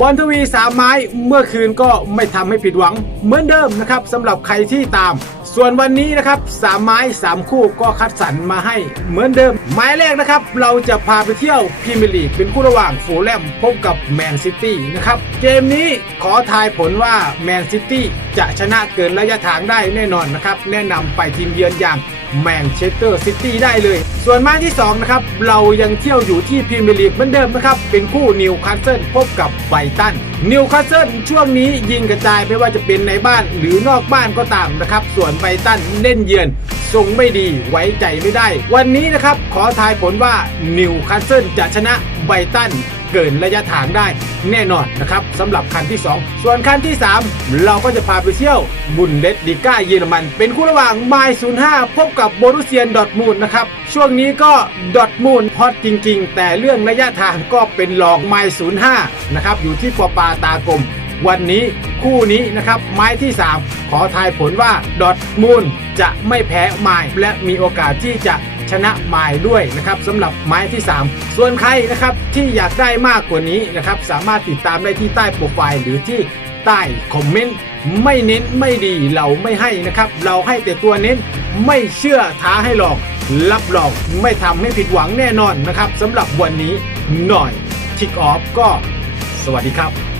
บอลทวีสามไม้เมื่อคืนก็ไม่ทำให้ผิดหวัง เหมือนเดิมนะครับสำหรับใครที่ตาม ส่วนวันนี้นะครับสามไม้สามคู่ก็คัดสรรมาให้เหมือนเดิม ไม้แรกนะครับ เราจะพาไปเที่ยวพรีเมียร์ลีกเป็นคู่ระหว่างฟูลแลมพบกับแมนซิตี้นะครับ เกมนี้ขอทายผลว่าแมนซิตี้จะชนะเกินระยะทางได้แน่นอนนะครับ แนะนำไปทีมเยือนอย่าง แมนเชสเตอร์ซิตี้ได้เลย ส่วนมาที่ 2 นะครับ เรายังเที่ยวอยู่ที่พรีเมียร์ลีกเหมือนเดิมนะครับ เป็นคู่นิวคาสเซิลพบกับไบตันนิวคาสเซิลช่วงนี้ยิงกระจายไม่ว่าจะเป็นในบ้านหรือนอกบ้านก็ตามนะครับ ส่วนไบตันเล่นเยือนทรงไม่ดีไว้ใจไม่ได้ วันนี้นะครับขอทายผลว่านิวคาสเซิลจะชนะไบตันเกินระยะทางได้ แน่นอนนะครับสำหรับคันที่ 2 ส่วนคันที่ 3 เราก็จะพาไปเที่ยวบุนเดสลิก้าเยอรมัน เป็นคู่ระหว่างไมล์05 พบกับโบรุเซียนดอทมูลนะครับช่วงนี้ก็ดอทมูลฮอตจริง ๆ แต่เรื่องระยะทางก็เป็นรองไมล์05นะครับอยู่ที่ปอปาตากลม วันนี้คู่นี้นะครับ ไม้ที่ 3 ขอทายผลว่าดอทมูลจะไม่แพ้ไมล์และมีโอกาสที่จะชนะไมล์ด้วยนะครับสำหรับไม้ที่ 3 ส่วนใครนะครับที่อยากได้มากกว่านี้นะครับสามารถติดตามได้ที่ใต้โปรไฟล์หรือที่ใต้คอมเมนต์ไม่เน้นไม่ดีเราไม่ให้นะครับ เราให้แต่ตัวเน้นไม่เชื่อท้าให้หลอกรับรองไม่ทำให้ผิดหวังแน่นอนนะครับสำหรับวันนี้หน่อยทิกออฟก็สวัสดีครับ